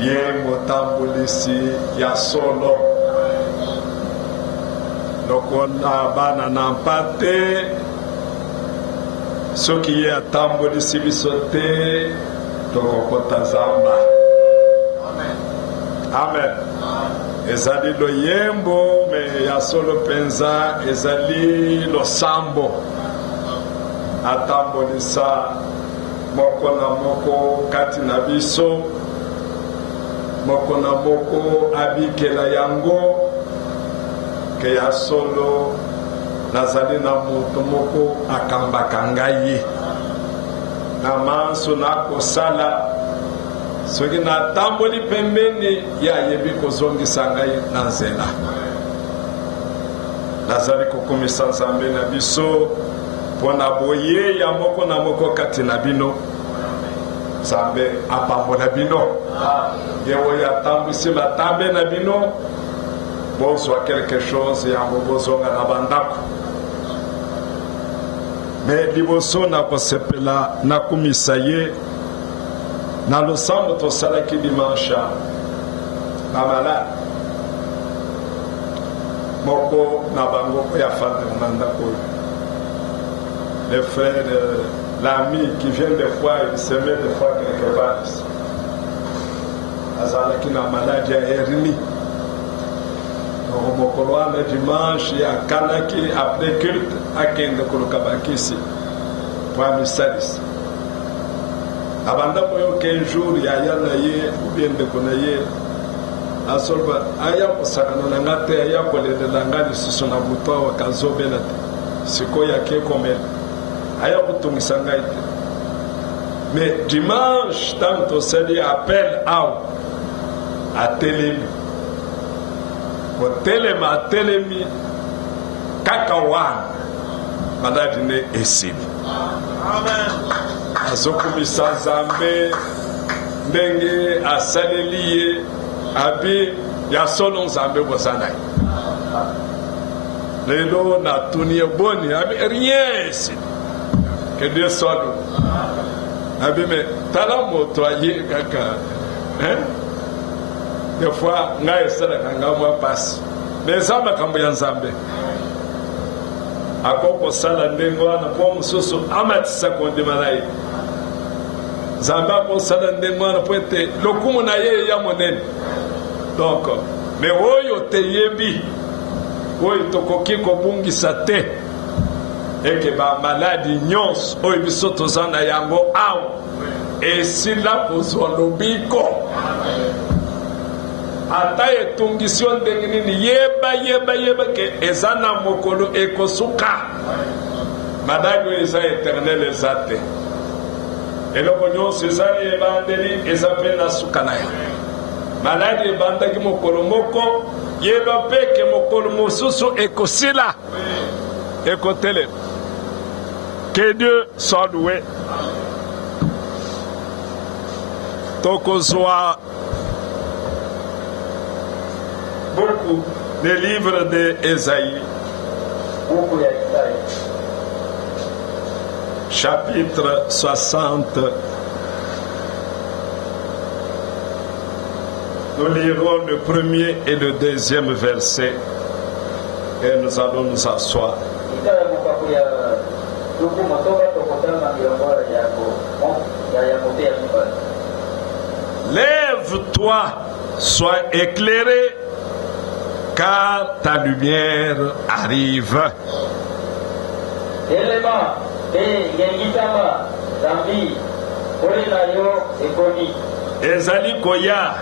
Ye motambulisi ya solo. Lokona bana nampate. Soki ye atambulisi bisote. Tokokota zamba. Amen. Ezali lo yembo me ya solo penza ezali lo sambo. Atambolisa moko na moko kati na biso. Moko na moko abikela yango ke ya solo nazali na moto moko akambaka ngai na manso na kosala soki natamboli pembeni ye ayebi kozongisa ngai na nzela. Nazali kokomisa nzambe na biso mpo na boye ya moko na moko kati na bino. Nzambe apambola bino ye oyo atambwisi matambe na bino bozwa quelque chose yango bozonga na bandako. Me liboso na kosepela nakumisa ye na losambo tosalaki dimanche bamalade moko na bango oyo afandaka na ndako oyo. Les frères, l'ami qui vient des fois, il se met des fois quelque part ici. Azalaki na maladie ya hernie. Donc mokolo wana dimanche akanaki après culte akende koluka bakisi po amisalisi. Abanda koyo 15 jours yaya na ye ubie ndeko na ye asolba aya kosakana na nga te aya kolelela nga lisusu na butu awa kazobela te sikoyo ake komela aya kotungisa ngai te. Mais dimanche ntango tosali appel awa atelemi kotelema atelemi kaka wana maladi ne esili. Azokumisa nzambe ndenge asaleli ye abi ya solo nzambe bozana ye. Lelo natuni eboni abi rien esili. Que Dieu soit loué. Abi me tala moto aye kaka des fois nga esala kanga mwa pasi mais nzambe akambo ya nzambe akoko sala ndenge wana po mosusu amatisa kondima ye. Nzambe akosala ndenge wana po ete lokumu na ye ya monene. Donc mais oyo teyebi oyo tokoki kobungisa te eke ba maladi nyonso oyo biso toza na yango awa esila kozwa lobiko. Ata etungisi yo ndenge nini yeba ke eza na mokolo ekosuka. Maladi oyo eza eternel eza te. Eloko nyonso ezali ebandeli eza mpe na suka na ya. Maladi ebandaki mokolo moko yeba mpe ke mokolo mosusu ekosila ekotelema. Que Dieu soit loué. Tokozwa beaucoup des livres d'Ésaïe. Chapitre 60. Nous lirons le premier et le deuxième verset et nous allons nous asseoir. Lève-toi, sois éclairé, car ta lumière arrive. Ezali koya.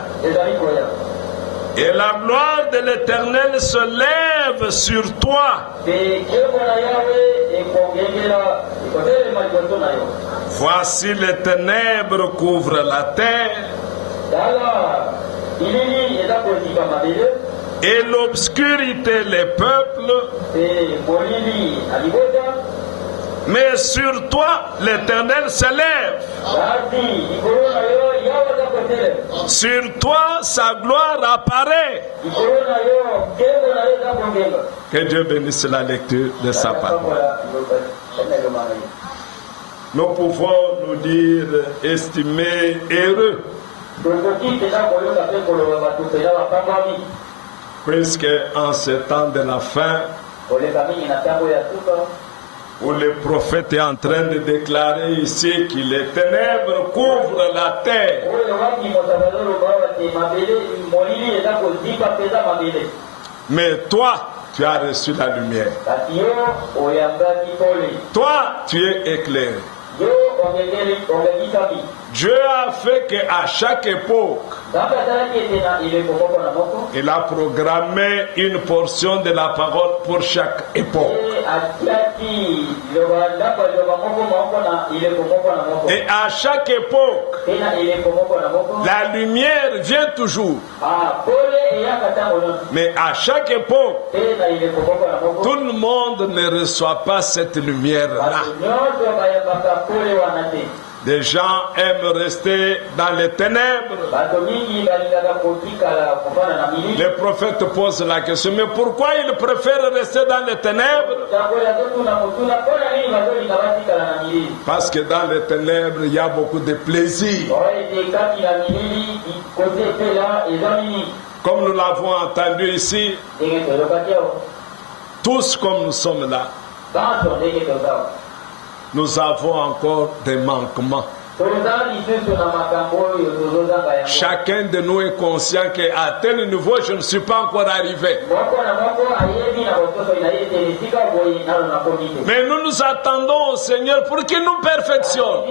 Et la gloire de l'Éternel se lève sur toi. Voici les ténèbres couvrent la terre. Et l'obscurité les peuples. Mais sur toi, l'Éternel se lève. Sur toi, sa gloire apparaît. Que Dieu bénisse la lecture de sa parole. Nous pouvons nous dire estimés heureux. Puisque en ce temps de la fin, où le prophète est en train de déclarer ici que les ténèbres couvrent la terre. Mais toi, tu as reçu la lumière. Toi, tu es éclairé. Dieu a fait qu'à chaque époque, il a programmé une portion de la parole pour chaque époque. Et à chaque époque, la lumière vient toujours. Mais à chaque époque, tout le monde ne reçoit pas cette lumière-là. Des gens aiment rester dans les ténèbres. Le prophète pose la question, mais pourquoi ils préfèrent rester dans les ténèbres? Parce que dans les ténèbres, il y a beaucoup de plaisir. Comme nous l'avons entendu ici, tous comme nous sommes là, nous avons encore des manquements. Chacun de nous est conscient qu'à tel niveau, je ne suis pas encore arrivé. Mais nous nous attendons au Seigneur pour qu'il nous perfectionne.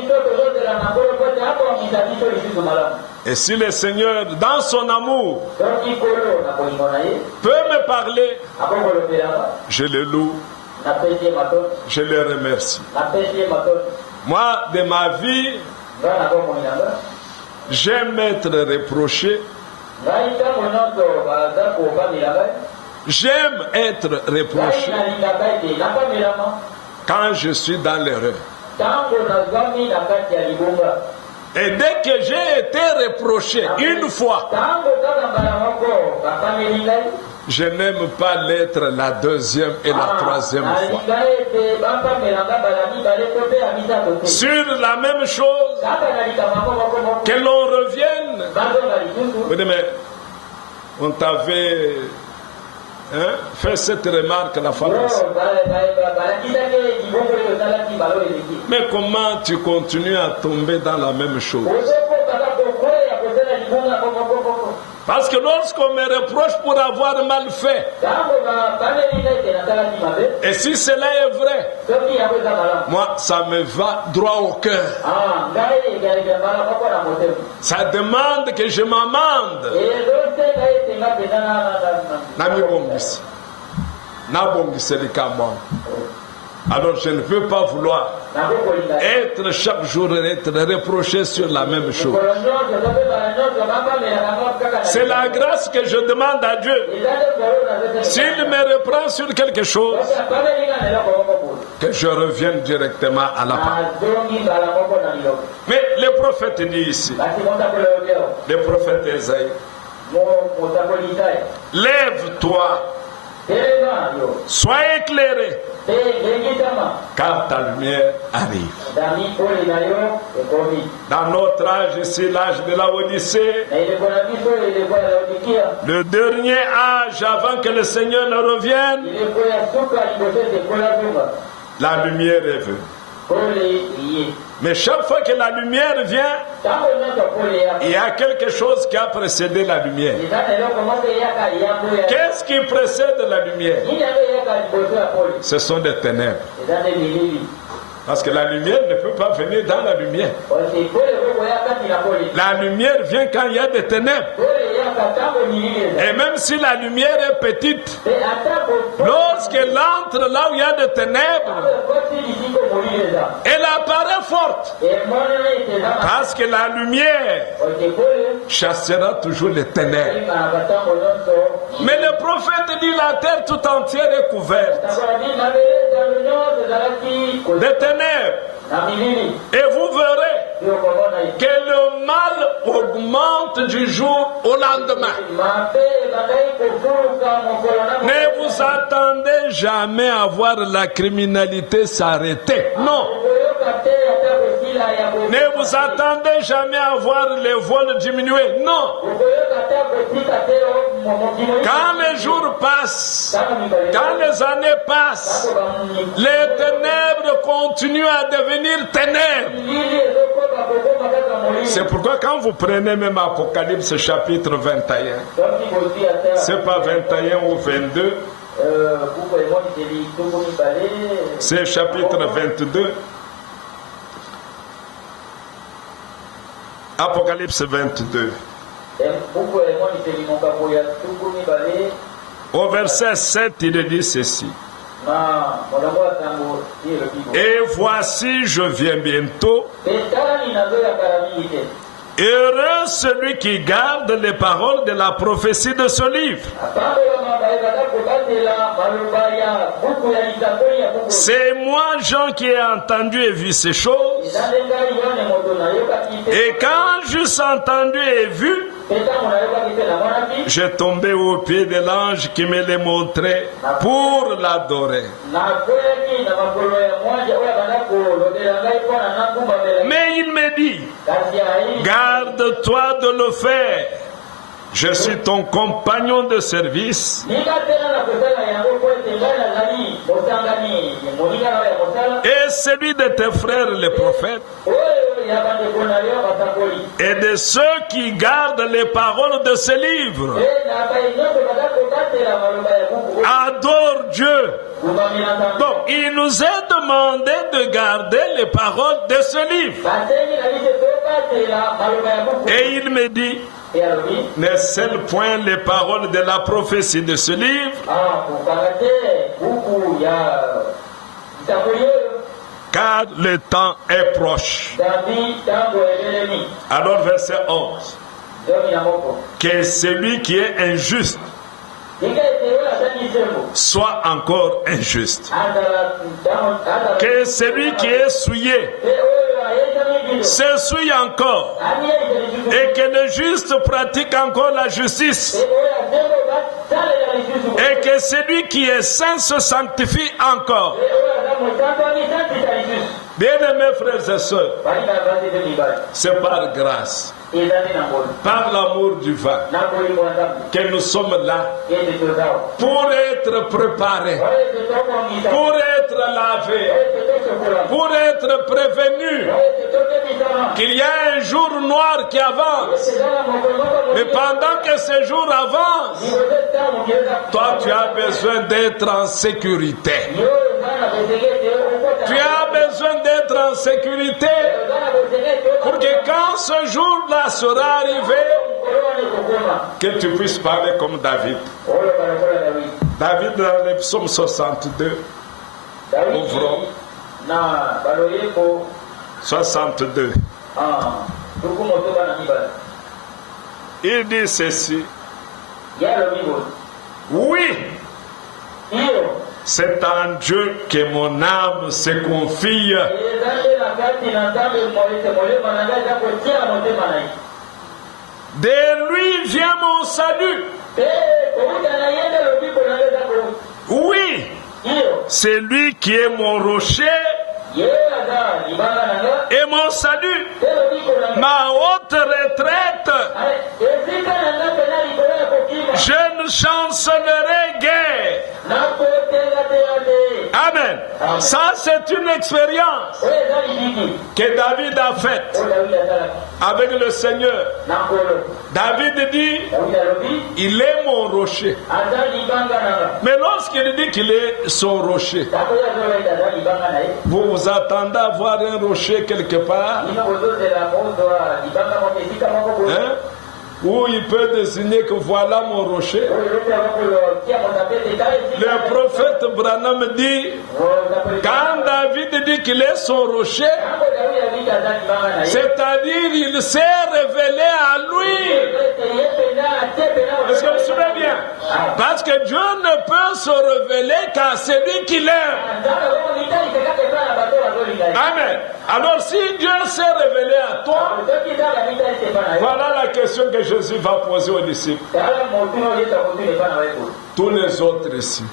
Et si le Seigneur, dans son amour, peut me parler, je le loue. Je le remercie. Moi, de ma vie, j'aime être reproché. J'aime être reproché quand je suis dans l'erreur. Et dès que j'ai été reproché une fois, je n'aime pas l'être la deuxième et la troisième fois. Sur la même chose, que l'on revienne. Mais on t'avait fait cette remarque la fois passée. Mais comment tu continues à tomber dans la même chose? Parce que lorsqu'on me reproche pour avoir mal fait, et si cela est vrai, moi, ça me va droit au cœur. Ça demande que je m'amende. Alors je ne peux pas vouloir être chaque jour être reproché sur la même chose. C'est la grâce que je demande à Dieu. S'il me reprend sur quelque chose, que je revienne directement à la parole. Mais le prophète dit ici, le prophète Esaïe, lève-toi, sois éclairé, car ta lumière arrive. Dans notre âge ici, l'âge de la Odyssée, le dernier âge avant que le Seigneur ne revienne, la lumière est venue. Mais chaque fois que la lumière vient, il y a quelque chose qui a précédé la lumière. Qu'est-ce qui précède la lumière? Ce sont des ténèbres. Parce que la lumière ne peut pas venir dans la lumière. La lumière vient quand il y a des ténèbres. Et même si la lumière est petite, lorsqu'elle entre là où il y a des ténèbres, elle apparaît forte. Parce que la lumière chassera toujours les ténèbres. Mais le prophète dit la terre tout entière est couverte de ténèbres. Et vous verrez que le mal augmente du jour au lendemain. Ne vous attendez jamais à voir la criminalité s'arrêter. Non. Ne vous attendez jamais à voir les vols diminuer. Non. Quand les jours passent, quand les années passent, les ténèbres continuent à devenir ténèbres. C'est pourquoi quand vous prenez même Apocalypse chapitre 21, c'est pas 21 ou 22, c'est chapitre 22. Apocalypse 22. Au verset 7, il dit ceci. Et voici, je viens bientôt. Heureux celui qui garde les paroles de la prophétie de ce livre. C'est moi, Jean, qui ai entendu et vu ces choses. Et quand j'eus entendu et vu, j'ai tombé au pied de l'ange qui me les montrait pour l'adorer. Mais il me dit, garde-toi de le faire. Je suis ton compagnon de service et celui de tes frères les prophètes et de ceux qui gardent les paroles de ce livre. Adore Dieu. Donc, il nous est demandé de garder les paroles de ce livre. Et il me dit, ne scelle point les paroles de la prophétie de ce livre, car le temps est proche. Alors verset 11. Que celui qui est injuste soit encore injuste. Que celui qui est souillé s'essuie encore. Et que le juste pratique encore la justice. Et que celui qui est saint se sanctifie encore. Bien-aimés frères et sœurs, c'est par grâce, par l'amour du vin, que nous sommes là pour être préparés, pour être lavés, pour être prévenus qu'il y a un jour noir qui avance. Mais pendant que ce jour avance, toi tu as besoin d'être en sécurité. Tu as besoin d'être en sécurité pour que quand ce jour-là sera arrivé, que tu puisses parler comme David. David dans le psaume 62, ouvrons. 62. Il dit ceci. Oui, c'est en Dieu que mon âme se confie. De lui vient mon salut. Oui, c'est lui qui est mon rocher et mon salut, ma haute retraite. Je ne chancellerai guère. Amen. Ça, c'est une expérience que David a faite avec le Seigneur. David dit, il est mon rocher. Mais lorsqu'il dit qu'il est son rocher, vous vous attendez à voir un rocher quelque part, hein? Où il peut désigner que voilà mon rocher. Le prophète Branham dit, quand David dit qu'il est son rocher, c'est-à-dire il s'est révélé à lui. Est-ce que vous savez bien? Parce que Dieu ne peut se révéler qu'à celui qu'il aime. Amen. Alors si Dieu s'est révélé à toi, voilà la question que Jésus va poser aux disciples. Tous les autres ici,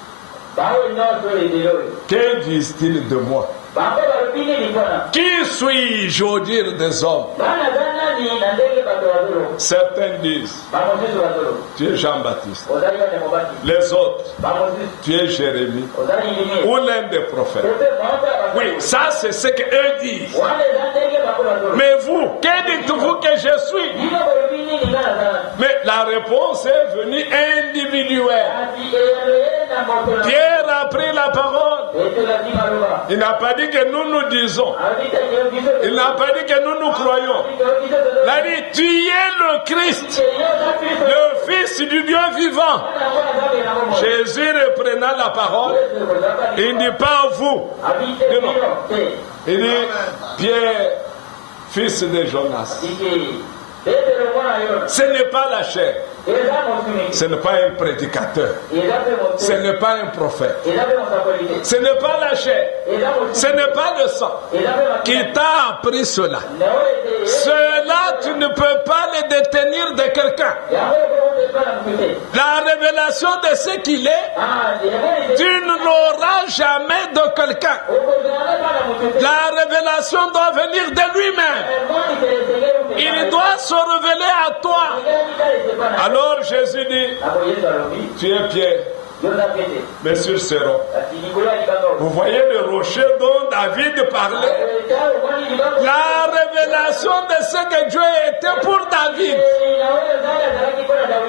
que disent-ils de moi? Qui suis-je au dire des hommes? Certains disent, tu es Jean-Baptiste. Les autres, tu es Jérémie. Ou l'un des prophètes. Oui, ça c'est ce qu'eux disent. Mais vous, que dites-vous que je suis? Mais la réponse est venue individuelle. Pierre a pris la parole. Il n'a pas dit que nous disons. Il n'a pas dit que nous croyons. Il a dit, tu es le Christ, le Fils du Dieu vivant. Jésus reprenant la parole, il ne dit pas vous. Il dit, Pierre, fils de Jonas. Ce n'est pas la chair. Ce n'est pas un prédicateur. Ce n'est pas un prophète. Ce n'est pas la chair. Ce n'est pas le sang qui t'a appris cela. Cela, tu ne peux pas le détenir de quelqu'un. La révélation de ce qu'il est, tu ne l'auras jamais de quelqu'un. La révélation doit venir de lui-même. Il doit se révéler à toi. Alors Jésus dit, tu es Pierre, mais sur ce roc. Vous voyez le rocher dont David parlait. La révélation de ce que Dieu était pour David.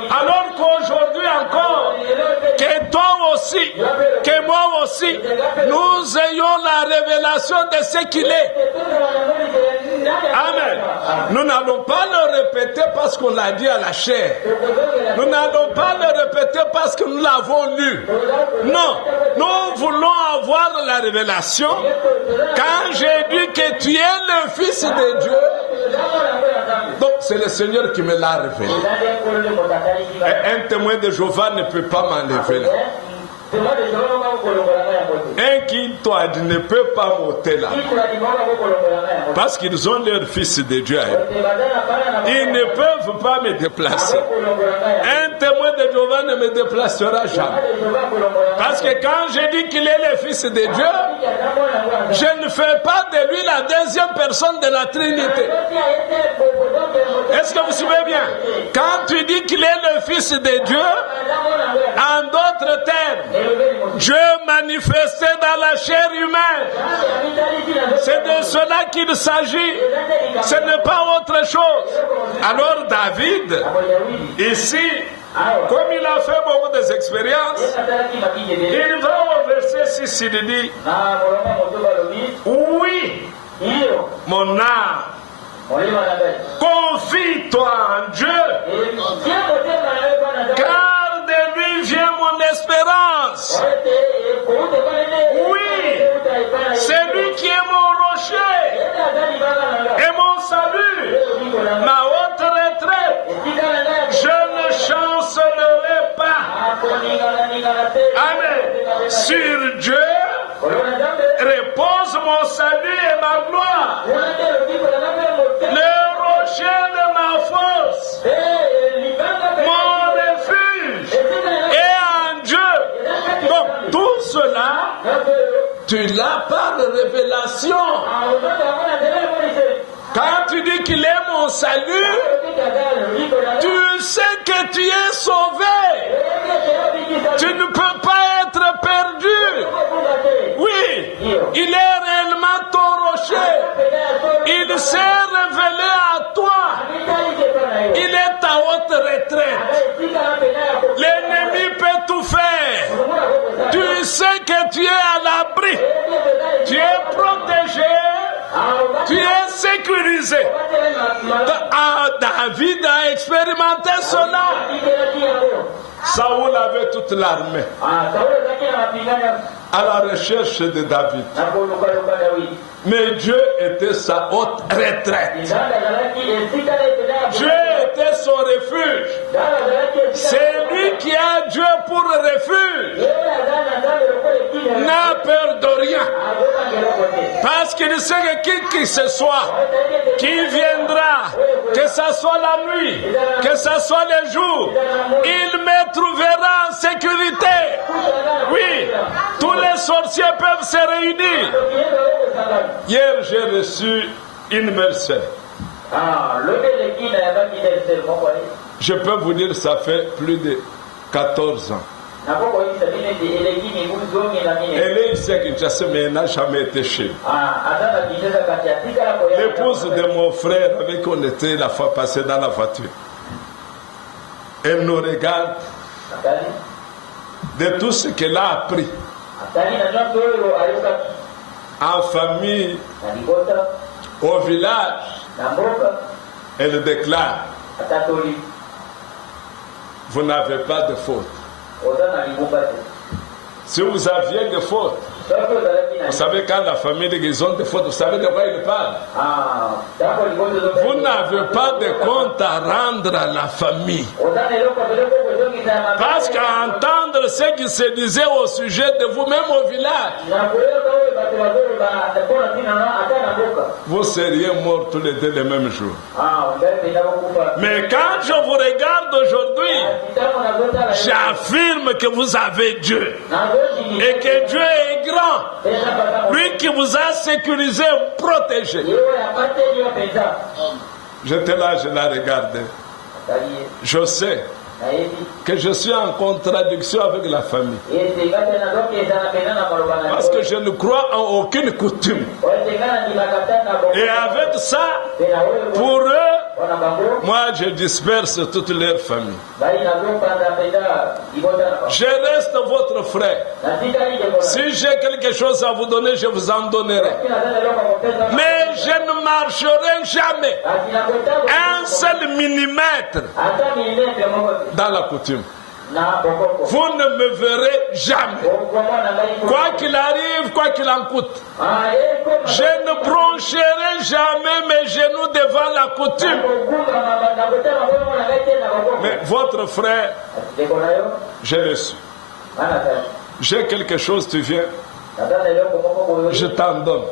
Alors qu'aujourd'hui encore, que toi aussi, que moi aussi, nous ayons la révélation de ce qu'il est. Amen. Nous n'allons pas le répéter parce qu'on l'a dit à la chair. Nous n'allons pas le répéter parce que nous l'avons lu. Non, nous voulons avoir la révélation. Quand j'ai dit que tu es le Fils de Dieu, donc c'est le Seigneur qui me l'a révélé. Et un témoin de Jéhovah ne peut pas m'enlever là. Un qui toi ne peut pas monter là. Parce qu'ils ont leur Fils de Dieu. Ils ne peuvent pas me déplacer. Un témoin de Jéhovah ne me déplacera jamais. Parce que quand je dis qu'il est le Fils de Dieu, je ne fais pas de lui la deuxième personne de la Trinité. Est-ce que vous suivez bien? Quand tu dis qu'il est le Fils de Dieu, en d'autres termes, Dieu manifesté dans la chair humaine. C'est de cela qu'il s'agit. Ce n'est pas autre chose. Alors David, ici, comme il a fait beaucoup d'expériences, il va au verset 6, il dit, oui, mon âme, confie-toi en Dieu, car de lui vient mon espérance. Oui, c'est lui qui est mon rocher et mon salut, ma haute retraite. Je ne chancellerai pas. Amen. Sur Dieu repose mon salut et ma gloire, le rocher de ma force, mon refuge, et en Dieu. Donc tout cela, tu l'as par révélation. Quand tu dis qu'il est mon salut, tu sais que tu es sauvé. Tu ne peux pas être perdu. Oui, il est réellement ton rocher. Il s'est révélé à toi. Il est ta haute retraite. L'ennemi peut tout faire. Tu sais que tu es à l'abri. Tu es protégé. Tu es sécurisé. David a expérimenté cela. Saoul avait toute l'armée à la recherche de David. Mais Dieu était sa haute retraite. Dieu était son refuge. C'est lui qui a Dieu pour refuge. N'a peur de rien. Parce qu'il sait que qui que ce soit qui viendra, que ce soit la nuit, que ce soit le jour, il me trouvera en sécurité. Oui, tous les sorciers peuvent se réunir. Hier, j'ai reçu une belle sœur. Je peux vous dire, ça fait plus de 14 ans. Elle est ici à Kinshasa, mais elle n'a jamais été chez nous. L'épouse de mon frère, avec qui on était la fois passée dans la voiture, elle nous regarde de tout ce qu'elle a appris en famille, au village. Elle déclare: vous n'avez pas de faute. Si vous aviez des fautes, vous savez, quand la famille dit qu'ils ont des fautes, vous savez de quoi ils parlent. Vous n'avez pas de compte à rendre à la famille. Parce qu'à entendre ce qui se disait au sujet de vous-même au village, vous seriez morts tous les deux le même jour. Mais quand je vous regarde aujourd'hui, j'affirme que vous avez Dieu. Et que Dieu est grand. Lui qui vous a sécurisé, protégé. J'étais là, je la regardais. Je sais que je suis en contradiction avec la famille. Parce que je ne crois en aucune coutume. Et avec ça, pour eux, moi je disperse toute leur famille. Je reste votre frère. Si j'ai quelque chose à vous donner, je vous en donnerai. Mais je ne marcherai jamais un seul millimètre dans la coutume. Vous ne me verrez jamais. Quoi qu'il arrive, quoi qu'il en coûte. Je ne broncherai jamais mes genoux devant la coutume. Mais votre frère, je le suis. J'ai quelque chose, tu viens. Je t'en donne.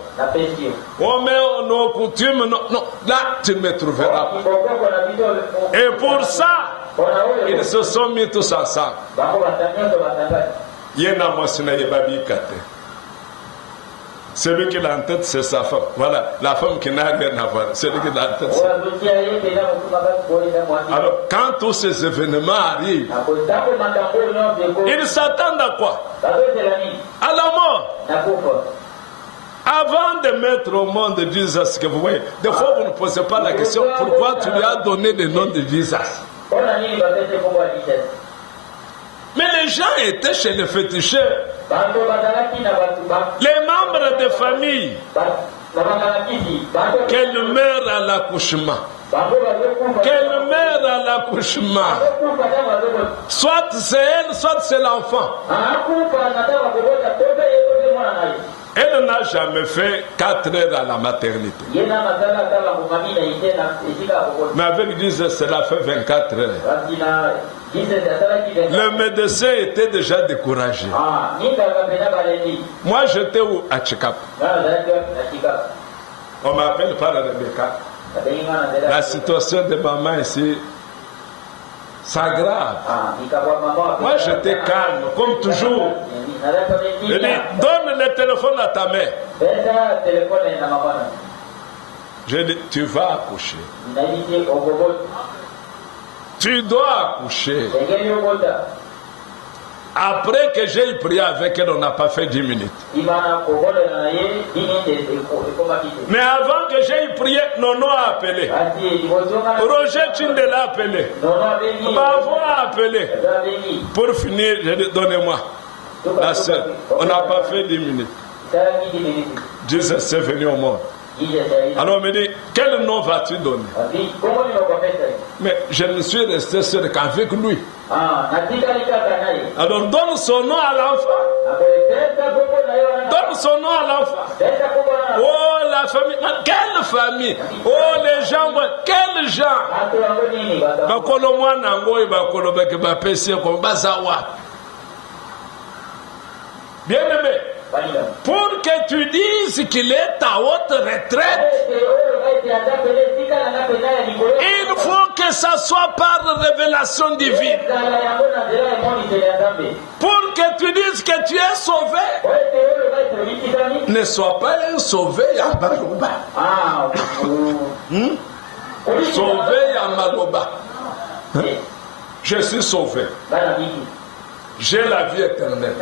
Oh, mais nos coutumes, non, là, tu ne me trouveras pas. Et pour ça, ils se sont mis tous ensemble. Celui qui est en tête, c'est sa femme. Voilà, la femme qui n'a rien à voir. Celui qui est en tête, c'est... Alors, quand tous ces événements arrivent, ils s'attendent à quoi? À la mort. Avant de mettre au monde Jesus, que vous voyez, des fois vous ne posez pas la question pourquoi tu lui as donné le nom de Jesus. Mais les gens étaient chez les féticheurs. Les membres de famille, qu'elle meurt à l'accouchement. Qu'elle meurt à l'accouchement. Soit c'est elle, soit c'est l'enfant. Elle n'a jamais fait 4 heures à la maternité. Mais avec Dieu, cela fait 24 heures. Le médecin était déjà découragé. Moi, j'étais où? À Chikap. On m'appelle par Rebecca. La situation de maman ici, c'est grave. Moi, j'étais calme, comme toujours. Je dis, donne le téléphone à ta mère. Je dis, tu vas accoucher. Tu dois accoucher. Après que j'ai prié avec elle, on n'a pas fait 10 minutes. Mais avant que j'ai prié, Nono a appelé. Roger Chinde l'a appelé. Bavo a appelé. Pour finir, je dis, donnez-moi la sœur. On n'a pas fait 10 minutes. Jésus est venu au monde. Alors on me dit, quel nom vas-tu donner? Mais je me suis resté seul qu'avec lui. Alors donne son nom à l'enfant. Donne son nom à l'enfant. Oh la famille, quelle famille? Oh les gens, quels gens? Bakolo mwana ngoyi bakolo beke bapesi ko bazawa. Bien aimé. Pour que tu dises qu'il est à haute retraite, il faut que que ça soit par révélation divine. Pour que tu dises que tu es sauvé, ne sois pas un sauvé à Maloba. Sauvé à Maloba. Je suis sauvé. J'ai la vie éternelle.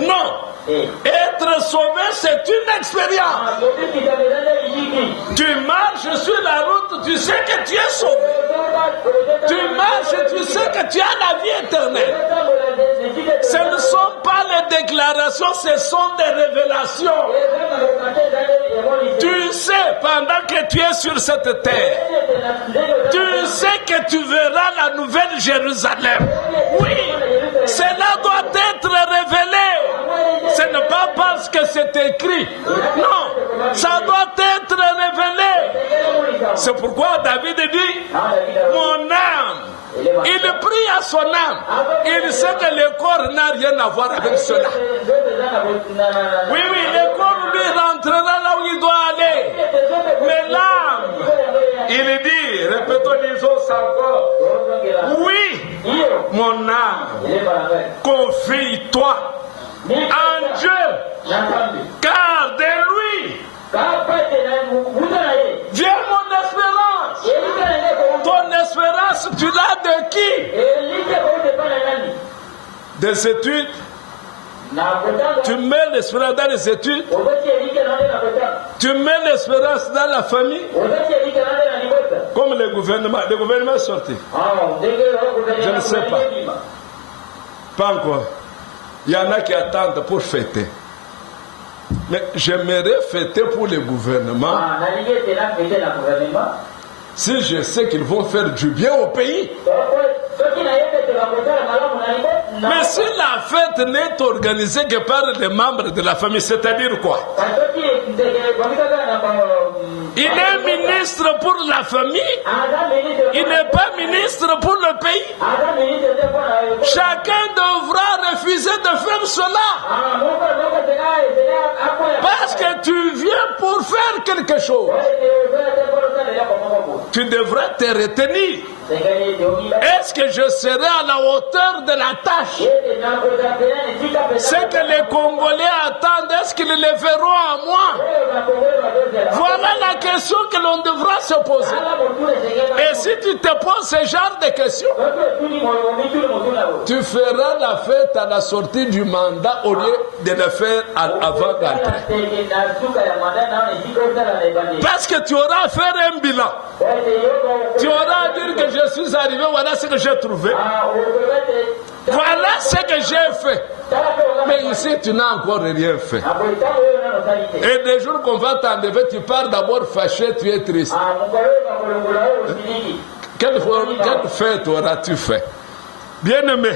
Non. Être sauvé, c'est une expérience. Tu marches sur la route, tu sais que tu es sauvé. Tu marches, tu sais que tu as la vie éternelle. Ce ne sont pas les déclarations, ce sont des révélations. Tu sais, pendant que tu es sur cette terre, tu sais que tu verras la nouvelle Jérusalem. Oui, cela doit être révélé. Ce n'est pas parce que c'est écrit. Non, ça doit être révélé. C'est pourquoi David dit, mon âme, il prie à son âme. Il sait que le corps n'a rien à voir avec cela. Oui, le corps lui rentrera là où il doit aller. Mais l'âme, il dit, répétons, disons encore, oui, mon âme, confie-toi en Dieu, car de lui vient mon espérance. Ton espérance, tu l'as de qui? Des études. Tu mets l'espérance dans les études. Tu mets l'espérance dans la famille. Comme le gouvernement est sorti. Je ne sais pas. Pas encore. Il y en a qui attendent pour fêter. Mais j'aimerais fêter pour le gouvernement. Si je sais qu'ils vont faire du bien au pays. Mais si la fête n'est organisée que par les membres de la famille, c'est-à-dire quoi? Il est ministre pour la famille, il n'est pas ministre pour le pays. Chacun devra refuser de faire cela. Parce que tu viens pour faire quelque chose. Tu devrais te retenir. Est-ce que je serai à la hauteur de la tâche? Ce que les Congolais attendent, est-ce qu'ils le verront à moi? Voilà la question que l'on devra se poser. Et si tu te poses ce genre de questions, tu feras la fête à la sortie du mandat au lieu de le faire avant d'entrer. Parce que tu auras à faire un bilan. Tu auras à dire que je suis arrivé, voilà ce que j'ai trouvé. Voilà ce que j'ai fait. Mais ici, tu n'as encore rien fait. Et des jours qu'on va t'enlever, tu pars d'abord fâché, tu es triste. Quelle fête auras-tu fait? Bien-aimé,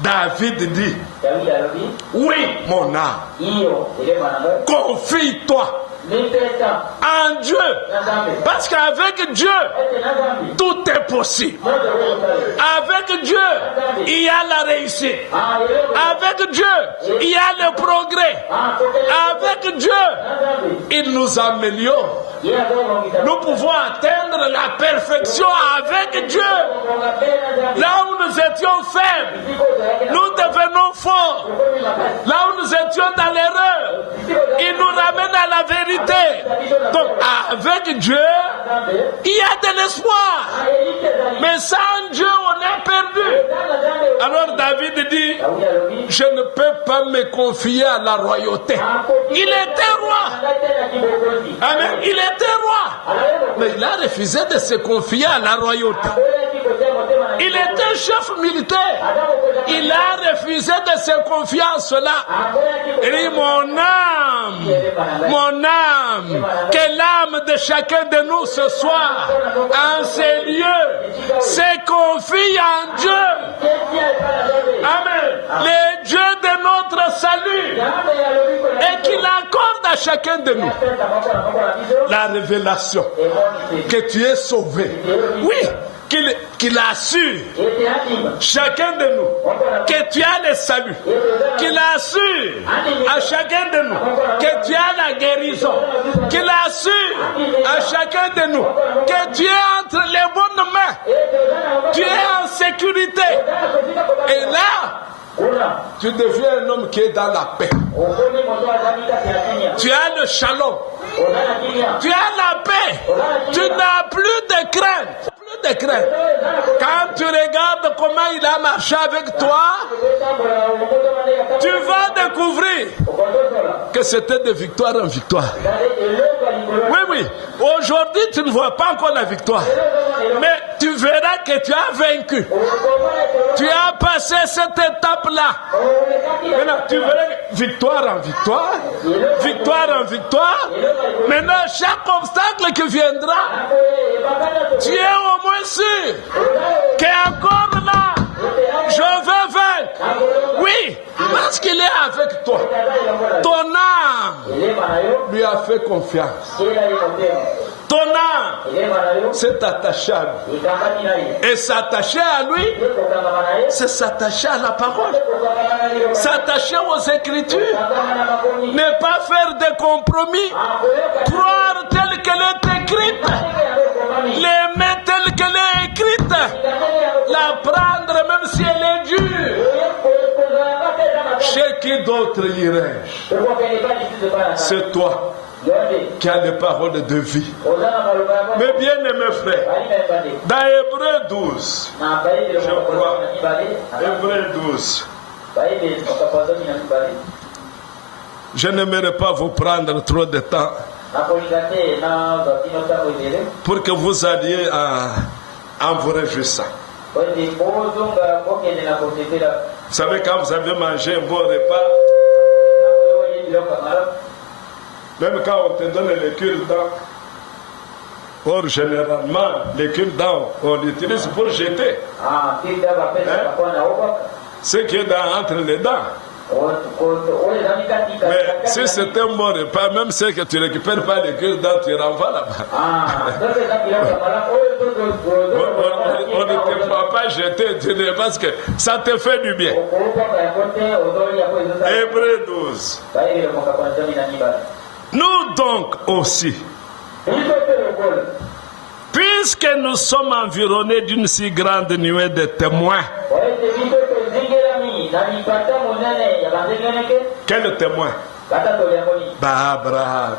David dit, oui, mon âme, confie-toi en Dieu, parce qu'avec Dieu tout est possible. Avec Dieu il y a la réussite. Avec Dieu il y a le progrès. Avec Dieu il nous améliore. Nous pouvons atteindre la perfection avec Dieu. Là où nous étions faibles, nous devenons forts. Là où nous étions dans l'erreur, il nous ramène à la vérité. Donc avec Dieu, il y a de l'espoir. Mais sans Dieu, on est perdu. Alors David dit, je ne peux pas me confier à la royauté. Il était roi. Amen. Il était roi. Mais il a refusé de se confier à la royauté. Il était chef militaire. Il a refusé de se confier à cela. Il dit, mon âme, que l'âme de chacun de nous ce soir, en ces lieux, se confie en Dieu. Amen. Le Dieu de notre salut. Et qu'il accorde à chacun de nous la révélation que tu es sauvé. Oui. qu'il assure chacun de nous que tu as le salut, qu'il assure à chacun de nous que tu as la guérison, qu'il assure à chacun de nous que tu es entre les bonnes mains, tu es en sécurité. Et là, tu deviens un homme qui est dans la paix. Tu as le shalom. Tu as la paix. Tu n'as plus de crainte. Quand tu regardes comment il a marché avec toi, tu vas découvrir que c'était de victoire en victoire. Oui. Aujourd'hui, tu ne vois pas encore la victoire. Mais tu verras que tu as vaincu. Tu as passé cette étape-là. Maintenant, tu verras victoire en victoire. Victoire en victoire. Maintenant, chaque obstacle qui viendra, tu es au moins sûr qu'encore là, je veux vaincre. Oui, parce qu'il est avec toi. Ton âme lui a fait confiance. Ton âme s'est attachée à lui. Et s'attacher à lui, c'est s'attacher à la parole. S'attacher aux Écritures. Ne pas faire de compromis. Croire telle qu'elle est écrite. L'aimer telle qu'elle est écrite. La prendre même si elle est dure. Chez qui d'autre irais-je? C'est toi qui as les paroles de vie. Mais bien aimé frère, dans Hébreux 12, je crois, Hébreux 12, je n'aimerais pas vous prendre trop de temps pour que vous alliez en vous réjouissant. Vous savez, quand vous avez mangé un bon repas, même quand on te donne les cure-dents, or généralement, les cure-dents, on l'utilise pour jeter. Ce qui est entre les dents. Mais si c'est un bon repas, même ce que tu ne récupères pas les cure-dents, tu renvoies là-bas. On ne te voit pas jeter, parce que ça te fait du bien. Hébreux 12. Nous donc aussi, puisque nous sommes environnés d'une si grande nuée de témoins. Quel témoin? Abraham,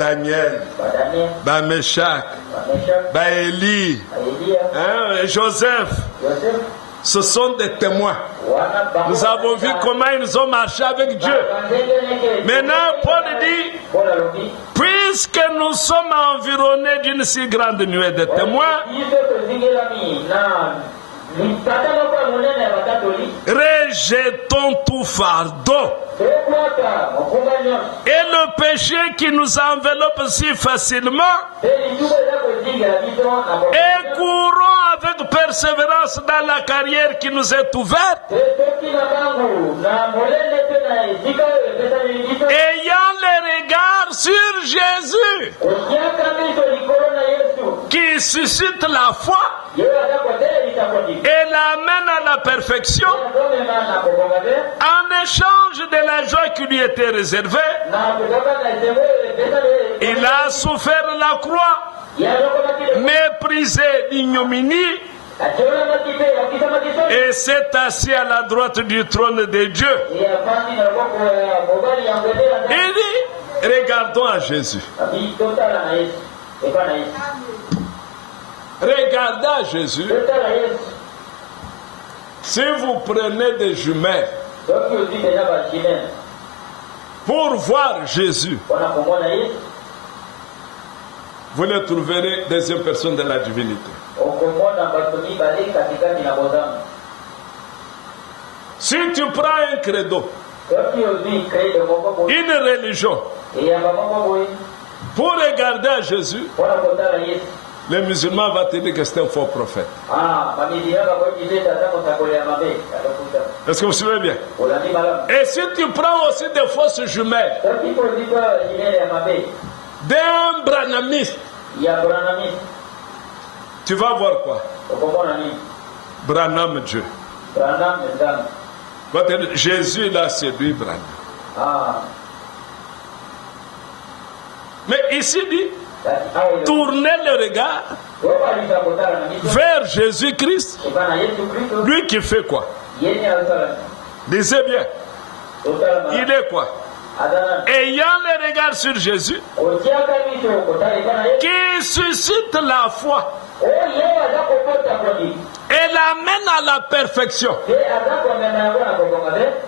Daniel, Meshach, Élie, Joseph. Ce sont des témoins. Nous avons vu comment ils ont marché avec Dieu. Maintenant, Paul dit, puisque nous sommes environnés d'une si grande nuée de témoins, rejetons tout fardeau et le péché qui nous enveloppe si facilement et courons avec persévérance dans la carrière qui nous est ouverte, ayant les regards sur Jésus qui suscite la foi et l'amène à la perfection en échange de la joie qui lui était réservée. Il a souffert la croix, méprisé l'ignominie et s'est assis à la droite du trône de Dieu. Il dit, regardons à Jésus. Regardez à Jésus. Si vous prenez des jumelles pour voir Jésus, vous le trouverez deuxième personne de la divinité. Si tu prends un credo, une religion, pour regarder à Jésus, les musulmans vont te dire que c'est un faux prophète. Est-ce que vous suivez bien? Et si tu prends aussi des fausses jumelles d'un branamiste, Tu vas voir quoi? Branham Dieu. Jésus l'a séduit Branham. Mais ici dit, tournez le regard vers Jésus-Christ. Lui qui fait quoi? Lisez bien. Il est quoi? Ayant le regard sur Jésus, qui suscite la foi et l'amène à la perfection.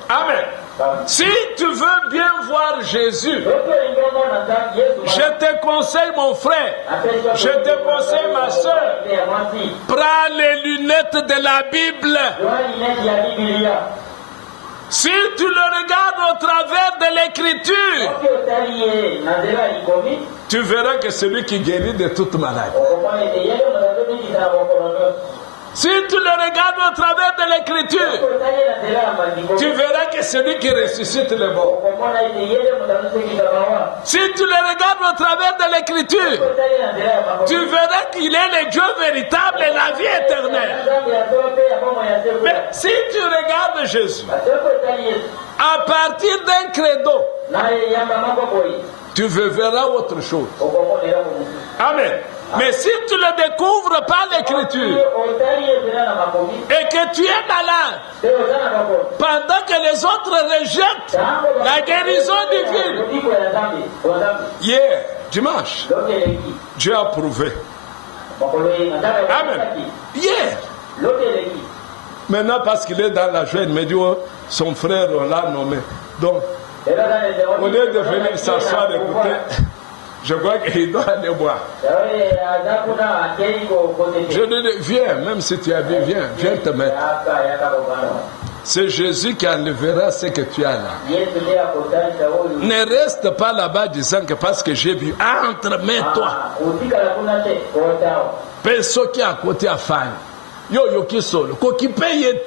Amen. Si tu veux bien voir Jésus, je te conseille, mon frère, je te conseille, ma soeur, prends les lunettes de la Bible. Si tu le regardes au travers de l'écriture, tu verras que c'est lui qui guérit de toute maladie. Si tu le regardes au travers de l'écriture, tu verras que c'est lui qui ressuscite les morts. Si tu le regardes au travers de l'écriture, tu verras qu'il est le Dieu véritable et la vie éternelle. Mais si tu regardes Jésus à partir d'un credo, tu verras autre chose. Amen. Mais si tu ne découvres pas l'écriture et que tu es malade pendant que les autres rejettent la guérison divine, hier, dimanche, Dieu a prouvé. Amen. Hier. Maintenant, parce qu'il est dans la joie, il me dit, oh, son frère, on l'a nommé. Donc, au lieu de venir s'asseoir et écouter, je crois qu'il doit aller boire. Je lui dis, viens, même si tu as vu, viens te mettre. C'est Jésus qui enlèvera ce que tu as là. Ne reste pas là-bas disant que parce que j'ai vu, entre, mets-toi. Personne qui est à côté à faire. Yo qui solo, ko qui paye.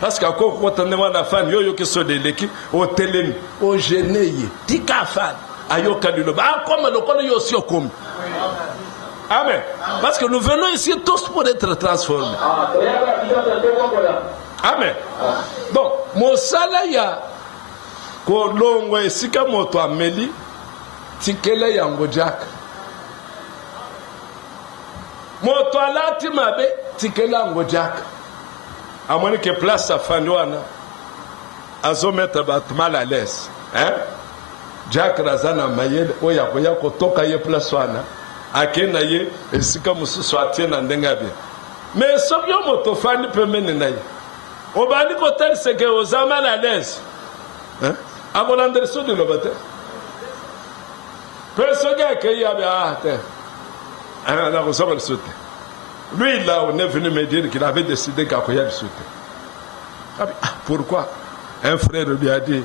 Parce qu'à quoi quand on demande à fan, yo qui solo de l'équipe, au télé, au génie, tika fan. Comme le connaît aussi comme. Amen. Parce que nous venons ici tous pour être transformés. Amen. Donc, mon salaya, ko longo esika moto ameli, tikele yango jack. Moto alati mabe, tikele yango jack. À moins que place à Fanouana, à zo mettre mal à l'aise. Hein? Jack Razana Mayel, Oya Koya Kotoka Ye Plaswana, Akena Ye, et Sika Musu Atien and Dengabi. Mais Sobio Motofani Pemenaï. Obani Kotel Seke aux amal à l'aise. À mon adresse de l'obate. Personne qui a bien à recevoir le soutien. Lui, là, on est venu me dire qu'il avait décidé qu'il y a le soutien. Pourquoi? Un frère lui a dit.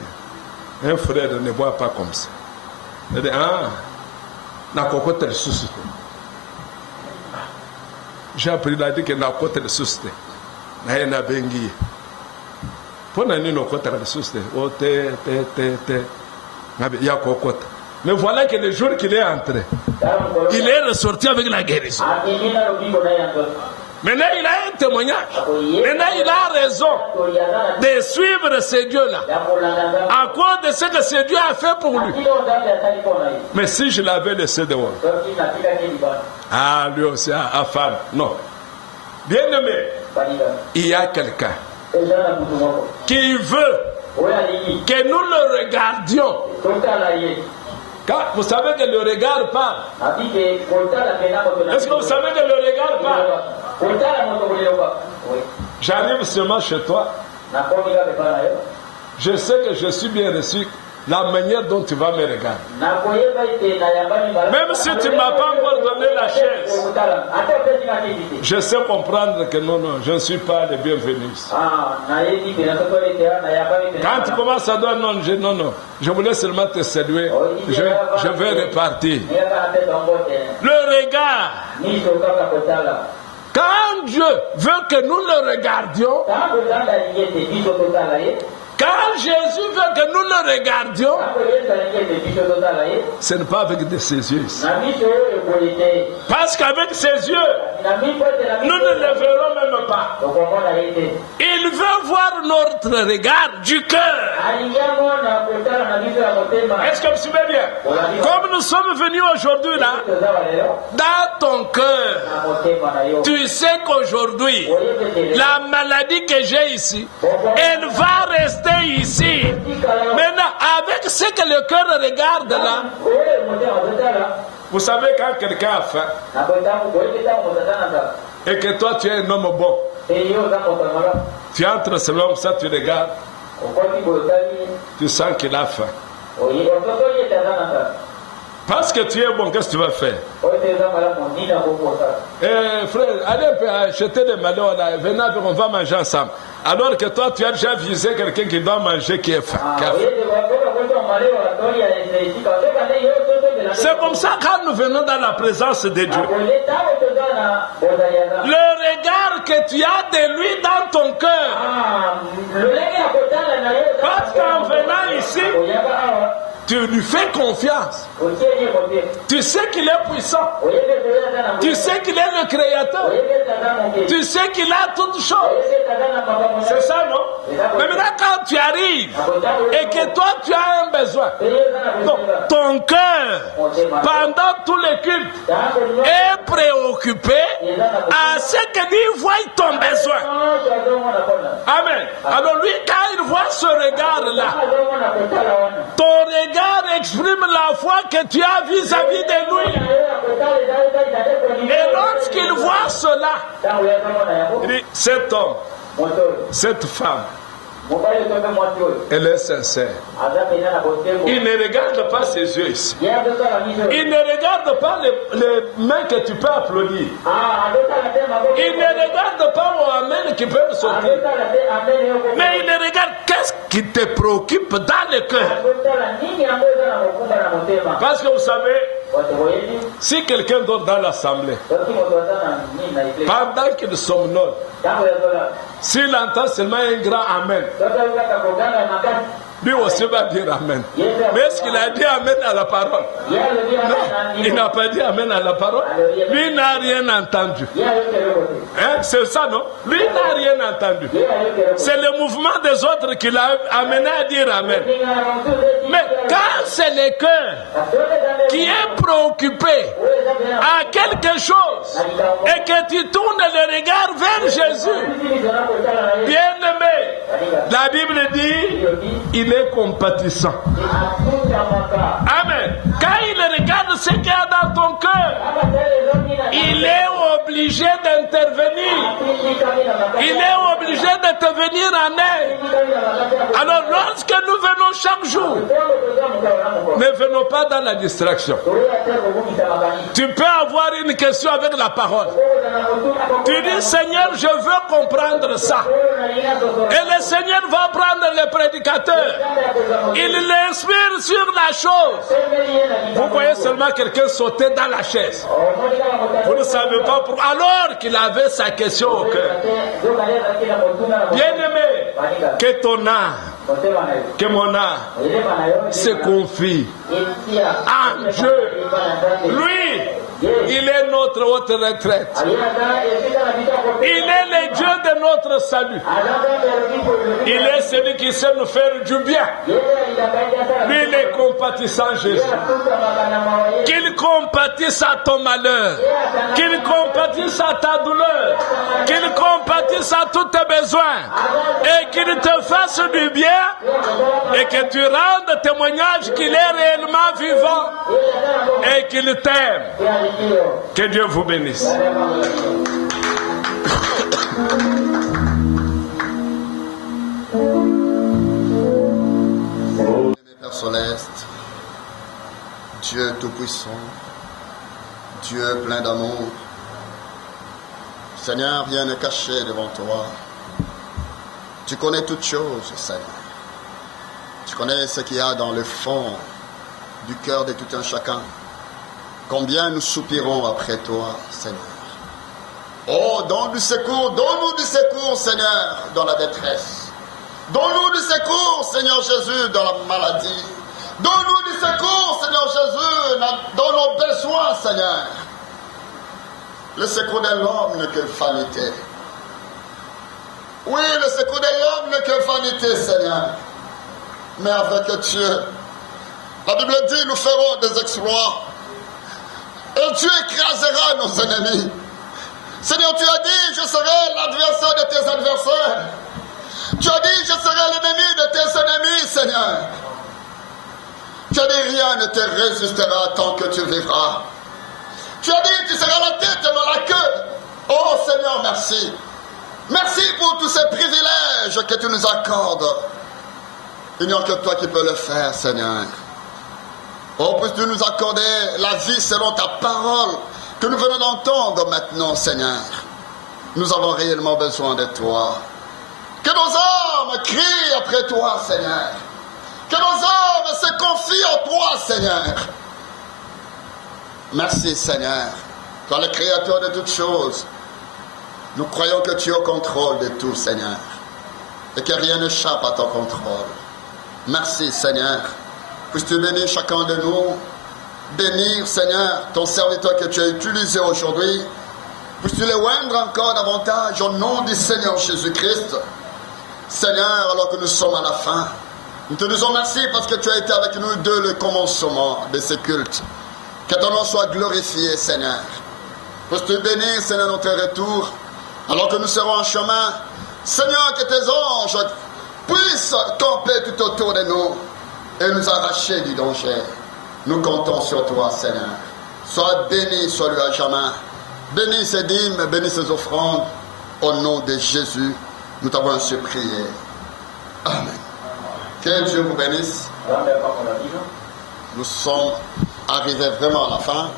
Un frère ne boit pas comme ça. Il dit, n'a pas de souci. J'ai appris à dire que n'a pas de souci. N'a pas de souci. Pour n'a pas de souci. Mais voilà que le jour qu'il est entré, il est ressorti avec la guérison. Maintenant, il a un témoignage. Maintenant, il a raison de suivre ce Dieu-là. À cause de ce que ce Dieu a fait pour lui. Mais si je l'avais laissé dehors, lui aussi, à femme, non. Bien aimé, il y a quelqu'un qui veut que nous le regardions. Car vous savez que le regard parle. Est-ce que vous savez que le regard parle? J'arrive seulement chez toi. Je sais que je suis bien reçu. La manière dont tu vas me regarder. Même si tu ne m'as pas encore donné la chaise, je sais comprendre que non, je ne suis pas le bienvenu. Quand tu commences à dire non, je voulais seulement te saluer, je vais repartir. Le regard. Quand Dieu veut que nous le regardions, Quand Jésus veut que nous le regardions, ce n'est pas avec de ses yeux ici. Parce qu'avec ses yeux, nous ne le verrons même pas. Il veut voir notre regard du cœur. Est-ce que vous suivez bien? Comme nous sommes venus aujourd'hui là, dans ton cœur, tu sais qu'aujourd'hui, la maladie que j'ai ici, elle va rester ici. Maintenant, avec ce que le cœur regarde là, vous savez quand quelqu'un a faim et que toi tu es un homme bon, tu entres seulement ça, tu regardes, tu sens qu'il a faim. Parce que tu es bon, qu'est-ce que tu vas faire? Frère, allez un peu acheter des malheurs là, venez, on va manger ensemble. Alors que toi, tu as déjà visé quelqu'un qui doit manger, qui est faim. C'est comme ça quand nous venons dans la présence de Dieu. Le regard que tu as de lui dans ton cœur. Parce qu'en venant ici, tu lui fais confiance. Tu sais qu'il est puissant. Tu sais qu'il est le créateur. Tu sais qu'il a toutes choses. C'est ça, non? Mais maintenant, quand tu arrives et que toi, tu as un besoin, donc, ton cœur, pendant tous les cultes, est préoccupé à ce que lui voie ton besoin. Amen. Alors lui, quand il voit ce regard-là, ton regard exprime la foi que tu as vis-à-vis de lui. Et lorsqu'il voit cela, il dit, cet homme, cette femme, elle est sincère. Il ne regarde pas ses yeux ici. Il ne regarde pas les mains que tu peux applaudir. Il ne regarde pas au amen qui peut sortir. Mais il regarde qu'est-ce qui te préoccupe dans le cœur. Parce que vous savez, si quelqu'un dort dans l'assemblée, pendant qu'il somnole, s'il entend seulement un grand amen, lui aussi va dire amen. Mais est-ce qu'il a dit amen à la parole? Non, il n'a pas dit amen à la parole. Lui n'a rien entendu. Hein? C'est ça, non? Lui n'a rien entendu. C'est le mouvement des autres qui l'a amené à dire amen. Mais quand c'est le cœur qui est préoccupé à quelque chose et que tu tournes le regard vers Jésus, bien-aimé, la Bible dit, il est compatissant. Amen. Quand il regarde ce qu'il y a dans ton cœur, il est obligé d'intervenir. Il est obligé de te venir en aide. Alors lorsque nous venons chaque jour, ne venons pas dans la distraction. Tu peux avoir une question avec la parole. Tu dis, Seigneur, je veux comprendre ça. Et le Seigneur va prendre le prédicateur. Il l'inspire sur la chose. Vous voyez seulement quelqu'un sauter dans la chaise. Vous ne savez pas pourquoi. Alors qu'il avait sa question au cœur. Bien-aimé, que ton âme, que mon âme se confie en Dieu. Lui, il est notre haute retraite. Il est le Dieu de notre salut. Il est celui qui sait nous faire du bien. Lui, il est compatissant, Jésus. Qu'il compatisse à ton malheur. Qu'il compatisse à ta douleur. Qu'il compatisse à tous tes besoins. Et qu'il te fasse du bien. Et que tu rendes témoignage qu'il est réellement vivant. Et qu'il t'aime. Que Dieu vous bénisse. Père céleste, Dieu tout-puissant, Dieu plein d'amour, Seigneur, rien n'est caché devant toi. Tu connais toutes choses, Seigneur. Tu connais ce qu'il y a dans le fond du cœur de tout un chacun. Combien nous soupirons après toi, Seigneur. Oh, donne-nous du secours, Seigneur, dans la détresse. Donne-nous du secours, Seigneur Jésus, dans la maladie. Donne-nous du secours, Seigneur Jésus, dans nos besoins, Seigneur. Le secours de l'homme n'est que vanité. Oui, le secours de l'homme n'est que vanité, Seigneur. Mais avec Dieu, la Bible dit, nous ferons des exploits. Et Dieu écrasera nos ennemis. Seigneur, tu as dit, je serai l'adversaire de tes adversaires. Tu as dit, je serai l'ennemi de tes ennemis, Seigneur. Tu as dit, rien ne te résistera tant que tu vivras. Tu as dit, tu seras la tête et non la queue. Oh Seigneur, merci. Merci pour tous ces privilèges que tu nous accordes. Il n'y a que toi qui peux le faire, Seigneur. Oh, puisses-tu nous accorder la vie selon ta parole que nous venons d'entendre maintenant, Seigneur. Nous avons réellement besoin de toi. Que nos âmes crient après toi, Seigneur. Que nos âmes se confient en toi, Seigneur. Merci, Seigneur. Toi, le Créateur de toutes choses. Nous croyons que tu es au contrôle de tout, Seigneur. Et que rien n'échappe à ton contrôle. Merci, Seigneur. Puisses-tu bénir chacun de nous. Bénir, Seigneur, ton serviteur que tu as utilisé aujourd'hui. Puisses-tu le oindre encore davantage au nom du Seigneur Jésus-Christ. Seigneur, alors que nous sommes à la fin, nous te disons merci parce que tu as été avec nous dès le commencement de ce culte. Que ton nom soit glorifié, Seigneur. Puisses-tu bénir, Seigneur, notre retour, alors que nous serons en chemin. Seigneur, que tes anges puissent camper tout autour de nous et nous arracher du danger. Nous comptons sur toi, Seigneur. Sois béni, sois lui à jamais. Bénis ces dîmes, bénis ces offrandes. Au nom de Jésus, nous t'avons ainsi prié. Amen. Que Dieu vous bénisse. Nous sommes arrivés vraiment à la fin.